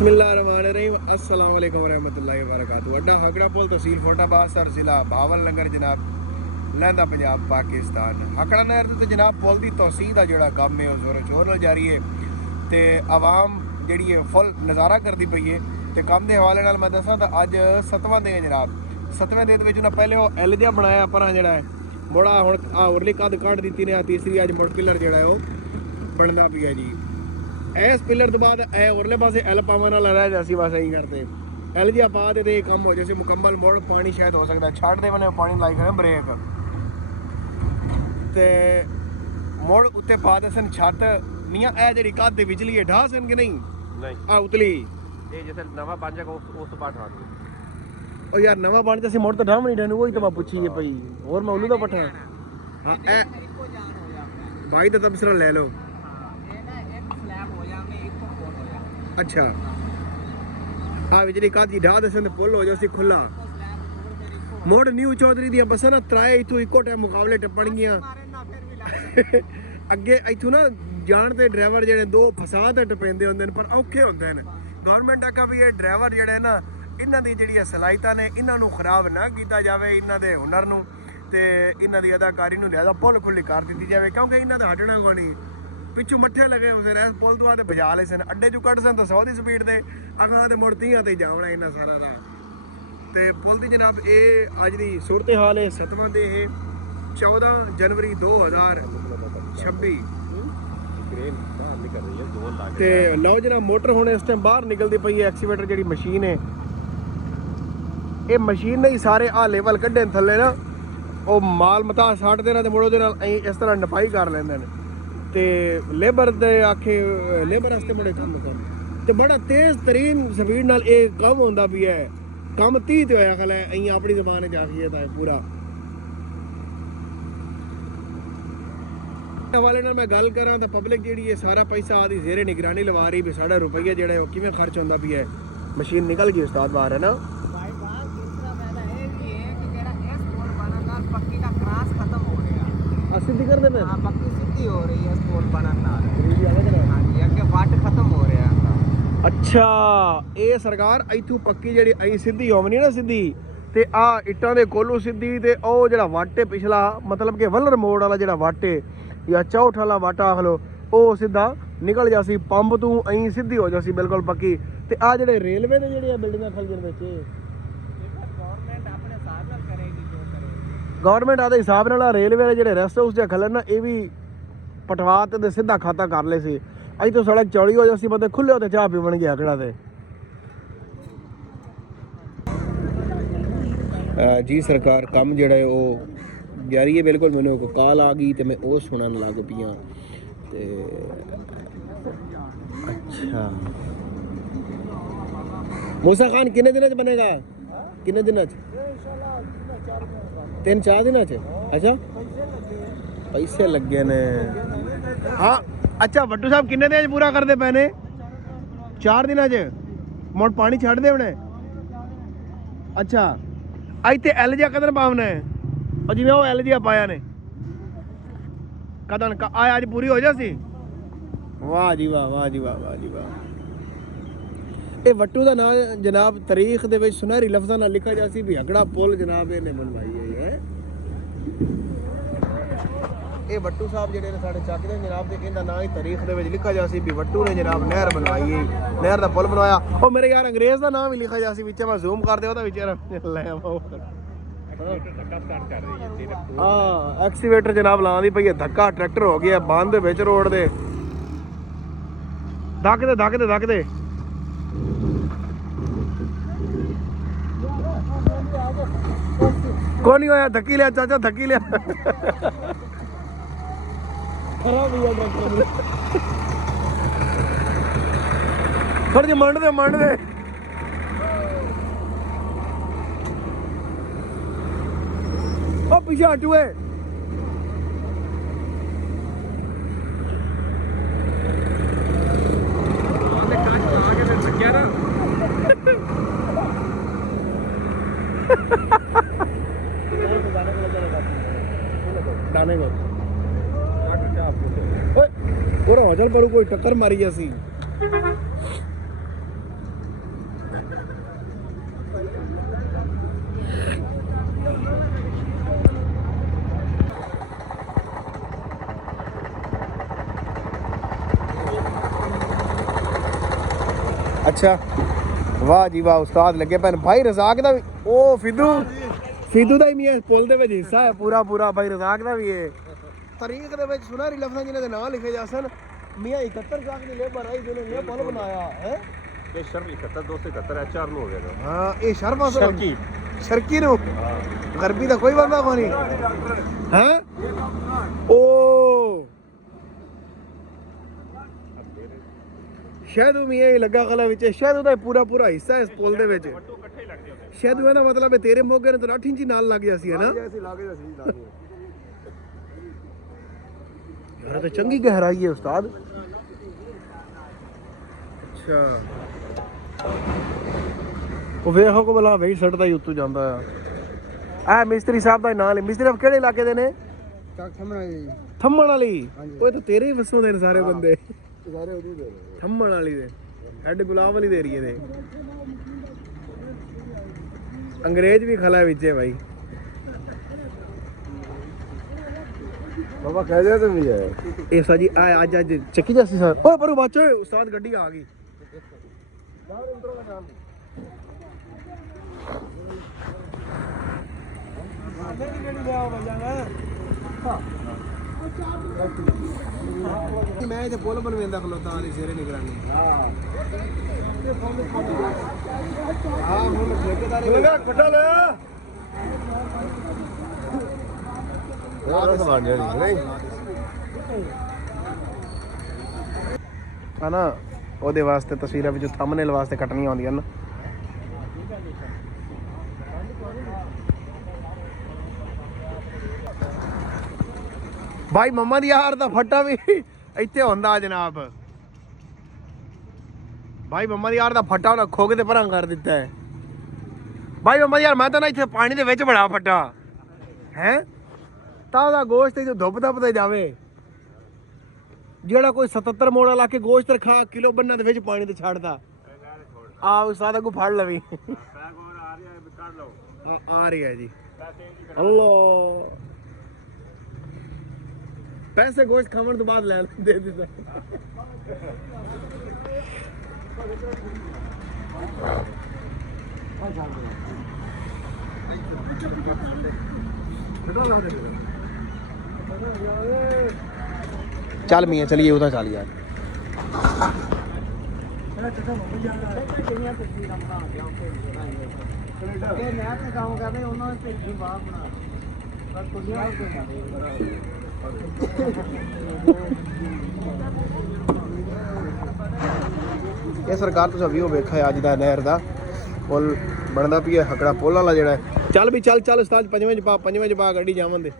बिस्मिल्लाहिर्रहमानिर्रहीम अस्सलाम वालेकुम रहमतुल्लाहि व बरकातहू। अड्डा हकड़ा पुल तहसील फोटाबाद सर जिला भावल नगर जनाब लहंदा पंजाब पाकिस्तान। हकड़ा नहर ते जनाब पुल की तोसीह का जोड़ा काम है वो जोरों शोर नाल जारी है तो आवाम जी है फुल नज़ारा करती पई है। तो काम के हवाले नाल मैं दसा तो अज 7वां दिन है जनाब। 7वें दिन में पहले वो एल जिहा बनाया पर जोड़ा है बड़ा हुण उरली कद कट दी ने तीसरी अज मुड़ पिलर जोड़ा है वो बनता पिया जी। इस पिलर तो बाद उरले पास एल पावन वाला रह जासी बस यही करते एल जी पा दे काम हो जैसे मुकम्मल मुड़ पानी शायद हो सकता छड़ दे बने पानी लाई करें ब्रेक ते मुड़ उत्ते पा दे सन छत मियाँ ए जी कद दे बिजली है ढा सन कि नहीं उतली ये जैसे नवा बन जाएगा उस बार ढा दो। ओ यार नवा बन जैसे मुड़ तो ढा नहीं ढानू वही तो मैं पूछी है पई और मैं उन्हों दा पठा हाँ ए भाई तो तबसरा ले लो। अच्छा हाँ बिजली कादी ढा दे पुल हो जासी खुला मोड़ न्यू चौधरी दी बस ना त्राए इथों इको टाइम मुकाबले टप्पण गियां अगे इथों ना जान ते ड्राइवर जेडे दो फसा ते टपेंदे होंदे पर औखे होंदे ने। गवर्नमेंट आखा भी ये ड्राइवर जेडे ना इन्हां दी जेहड़ियां सलाहियतां ने इन्हां नूं खराब ना कीता जावे इन्हां दे हुनर नूं ते इन्हां दी अदाकारी नूं लिहाजा पुल खुली कर दित्ती जावे क्योंकि इन्हां दा हटना कोई नहीं पिछू मट्ठे लगे हुए इस पुल तो बाद बजा ले सन अड्डे चो कट सन तो 100 की स्पीड से अगਾਂ तो मुड़ 30 ते जावना इन्ना सारा दा ते पुल की जनाब ये अज की सूरत हाल है 7वां दे 14 जनवरी 2026 ते लो जनाब मोटर हुण इस टाइम बाहर निकलती पई है एक्सीवेटर जी मशीन है ये मशीन ने ही सारे आ लेवल कढ़े थले ना वो माल मता साटते ना मुड़ो दे नाल इस तरह नपाई कर लेंदे ने ते लेबर दे आखे लेबर वास्ते बड़े काम कर ते बड़ा तेज तरीन स्पीड नाल ये कम होंदा भी है कम 30 ते होया खला अई अपनी ज़बान च आखिए ता पूरा हवाले नाल मैं गल करा तो पब्लिक जी ये सारा पैसा आदि जेरे निगरानी लवा रही भी साढ़ा रुपया जोड़ा है किवें खर्च होंदा भी है। मशीन निकल गई उस्ताद बाहर है ना सीधी कर दे मैं पक्की सीधी हो रही है स्पोर्ट बनना हां जी के वाट खत्म हो रहा है। अच्छा ये सरकार इथों पक्की जी अं सीधी होवनी ना सीधी ते आ इट्टां दे कोलू सीधी ते ओ जेड़ा वट है पिछला मतलब कि वलर मोड़ वाला जेड़ा वट है या चौठ वाला वट आख लो ओ सीधा निकल जासी पंप तू अं सीधी हो जासी बिल्कुल पक्की ते आ जेड़े रेलवे दे जेड़े बिल्डिंगां खलजन विच गवर्नमेंट आदे हिसाब नाल रेलवे के जो रेस्ट हाउस खलन ना ये भी पटवा ते सीधा खाता कर ले सी अज तो सड़क चौड़ी हो जासी बंदे खुले होते चाह पीवन गया आकड़ा ते जी सरकार काम जोड़ा है वो जारी है बिल्कुल। मैंने को कॉल आ गई तो मैं वो सुनन लग पियाँ ते अच्छा मूसा खान किन्ने दिन बनेगा किन्ने दिन 3-4 दिन अच्छा पैसे लगे ने हाँ अच्छा वट्टू साहब किन्ने दिन पूरा करते पे ने 4 दिन मुड़ पानी छड़ दे होने अच्छा अज तो एल जिहा कदन पावना है और जिमें वो एल जिहा पाया ने कदन आया अज पूरी हो जासी वाह जी वाह वाह जी वाह वाह जी वाह। ये वट्टू का नाम जनाब तारीख दे विच सुनहरी लफ्ज़ां नाल लिखा जासी भी हकड़ा पुल जनाब इन्हें बनवाई है। ये वट्टू साहब जेडे ने साडे चक दे जनाब ते इहदा नाम ही तारीख दे विच लिखा जासी भी वट्टू ने जनाब नहर बनवाई है नहर दा पुल बनवाया ओ मेरे यार अंग्रेज दा नाम ही लिखा जासी विच मैं जूम कर दे ओदा विचारा ले आओ हां एक्सीवेटर जनाब लांदी पई है धक्का ट्रैक्टर हो गया बंद विच रोड दे धक दे को नहीं होया धक्की लिया चाचा धक्की लिया खराब हुआ ट्रैक्टर थोड़ी जी मंड दे ओ पीछे हटुए दाने को हौजल पर कोई टक्कर मारी जैसी ਅੱਛਾ ਵਾਹ ਜੀ ਵਾਹ ਉਸਤਾਦ ਲੱਗੇ ਪੈਨ ਭਾਈ ਰਜ਼ਾਕ ਦਾ ਵੀ ਉਹ ਫਿੱਦੂ ਦਾ ਹੀ ਮੀਆਂ ਪੁੱਲ ਦੇ ਵਿੱਚ ਹਿੱਸਾ ਹੈ ਪੂਰਾ ਭਾਈ ਰਜ਼ਾਕ ਦਾ ਵੀ ਹੈ ਤਰੀਕ ਦੇ ਵਿੱਚ ਸੁਨਹਿਰੀ ਲਫ਼ਜ਼ਾਂ ਜਿਹਨਾਂ ਦੇ ਨਾਂ ਲਿਖੇ ਜਾ ਸਨ ਮੀਆਂ 71 ਸਾਲ ਦੀ ਲੇਬਰ ਆਈ ਜਿਹਨੇ ਇਹ ਪੁੱਲ ਬਣਾਇਆ ਹੈ ਇਹ ਸ਼ਰਫ 71 271 ਐਚਆਰ ਨੂੰ ਹੋ ਗਿਆ ਹਾਂ ਇਹ ਸ਼ਰਫ ਅਸਲ ਸ਼ਰਕੀ ਸ਼ਰਕੀ ਨੂੰ ਗਰਬੀ ਦਾ ਕੋਈ ਬੰਦਾ ਕੋਈ ਨਹੀਂ ਹੈ ਓ ਸ਼ਾਇਦ ਉਹ ਮੀਆਂ ਹੀ ਲੱਗਾ ਖਲਾ ਵਿੱਚ ਸ਼ਾਇਦ ਉਹਦਾ ਪੂਰਾ ਹਿੱਸਾ ਇਸ ਪੁੱਲ ਦੇ ਵਿੱਚ ਸ਼ਾਇਦ ਉਹਦਾ ਮਤਲਬ ਹੈ ਤੇਰੇ ਮੋਗੇ ਨੂੰ ਤਾਂ 8 ਇੰਚੀ ਨਾਲ ਲੱਗ ਜਾਸੀ ਹੈ ਨਾ ਯਾਰ ਤਾਂ ਚੰਗੀ ਗਹਿਰਾਈ ਹੈ ਉਸਤਾਦ ਅੱਛਾ ਉਹ ਵੇਖੋ ਕੋ ਬਲਾ ਵੇਈ ਸੜਦਾ ਹੀ ਉੱਤੋਂ ਜਾਂਦਾ ਆ ਆ ਮਿਸਤਰੀ ਸਾਹਿਬ ਦਾ ਨਾਂ ਲੈ ਮਿਸਤਰੀ ਸਾਹਿਬ ਕਿਹੜੇ ਇਲਾਕੇ ਦੇ ਨੇ ਥੰਮਣ ਵਾਲੀ ਉਹ ਤਾਂ ਤੇਰੇ ਹੀ ਵਸੋਂ ਦੇ ਨੇ ਸਾਰੇ ਬੰਦੇ ਥੰਮਣ ਵਾਲੀ ਦੇ ਹੈਡ ਗੁਲਾਬ ਵਾਲੀ ਦੇ ਏਰੀਏ ਦੇ ਅੰਗਰੇਜ਼ ਵੀ ਖਲਾ ਵਿੱਚ ਹੈ ਭਾਈ ਬਾਬਾ ਕਹਿ ਦਿਆ ਤੁਮ ਵੀ ਆਏ ਇਹ ਸਾਜੀ ਆ ਅੱਜ ਚੱਕੀ ਜਾਸੀ ਸਰ ਓਏ ਪਰੂ ਬਾਚੋ ਉਸਤਾਦ ਗੱਡੀ ਆ ਗਈ ਬਾਹਰ ਉਤਰੋ ਦਾ ਨਾਮ ਮੈਂ ਤੇ ਪੁੱਲ ਬਣਵੇਂਦਾ ਖਲੋਤਾ ਵਾਲੀ ਸਿਰੇ ਨਿਗਰਾਨੀ ਹਾਂ ਹੁਣ ਠੇਕੇਦਾਰ ਲਗਾ ਕੱਟਾ ਲੈ ਯਾਰ ਸਮਾਨ ਨਹੀਂ ਨਹੀਂ ਹਨਾ ਉਹਦੇ ਵਾਸਤੇ ਤਸਵੀਰਾਂ ਵਿੱਚ ਥੰਬਨੇਲ ਵਾਸਤੇ ਕੱਟਣੀਆਂ ਆਉਂਦੀਆਂ ਨੇ ਭਾਈ ਮੰਮਾ ਦੀ ਯਾਰ ਦਾ ਫੱਟਾ ਵੀ ਇੱਥੇ ਹੁੰਦਾ ਜਨਾਬ ਭਾਈ ਮੰਮਾ ਦੀ ਯਾਰ ਦਾ ਫੱਟਾ ਉਹਨਾਂ ਖੋਗ ਤੇ ਭਰਾਂ ਕਰ ਦਿੱਤਾ ਹੈ ਭਾਈ ਮੰਮਾ ਦੀ ਯਾਰ ਮੈਂ ਤਾਂ ਨਾ ਇੱਥੇ ਪਾਣੀ ਦੇ ਵਿੱਚ ਬੜਾ ਫੱਟਾ ਹੈ ਤਾਂ ਉਹਦਾ ਗੋਸ਼ਤ ਜੋ ਧੁੱਪ ਤੇ ਜਾਵੇ ਜਿਹੜਾ ਕੋਈ 77 ਮੋੜਾ ਲਾ ਕੇ ਗੋਸ਼ਤ ਰਖਾ ਕਿਲੋ ਬੰਨਾ ਦੇ ਵਿੱਚ ਪਾਣੀ ਤੇ ਛੱਡਦਾ ਆ ਉਸਤਾਦ ਕੋ ਫੜ ਲਵੀ ਆ ਰਿਹਾ ਜੀ ਅੱਲਾ ਪੈਸੇ ਗੋਸ਼ਤ ਖਾਣ ਤੋਂ ਬਾਅਦ ਲੈ ਦੇ ਦਿੱਤਾ चल मियाँ चलिए उधर चल यार ये सरकार तो व्यू वेखा है अज का नहर का पुल बनता पी है हकड़ा पुल वाला जोड़ा चल भी चल उस्ताद पंजवें च पा गड्डी जावन दे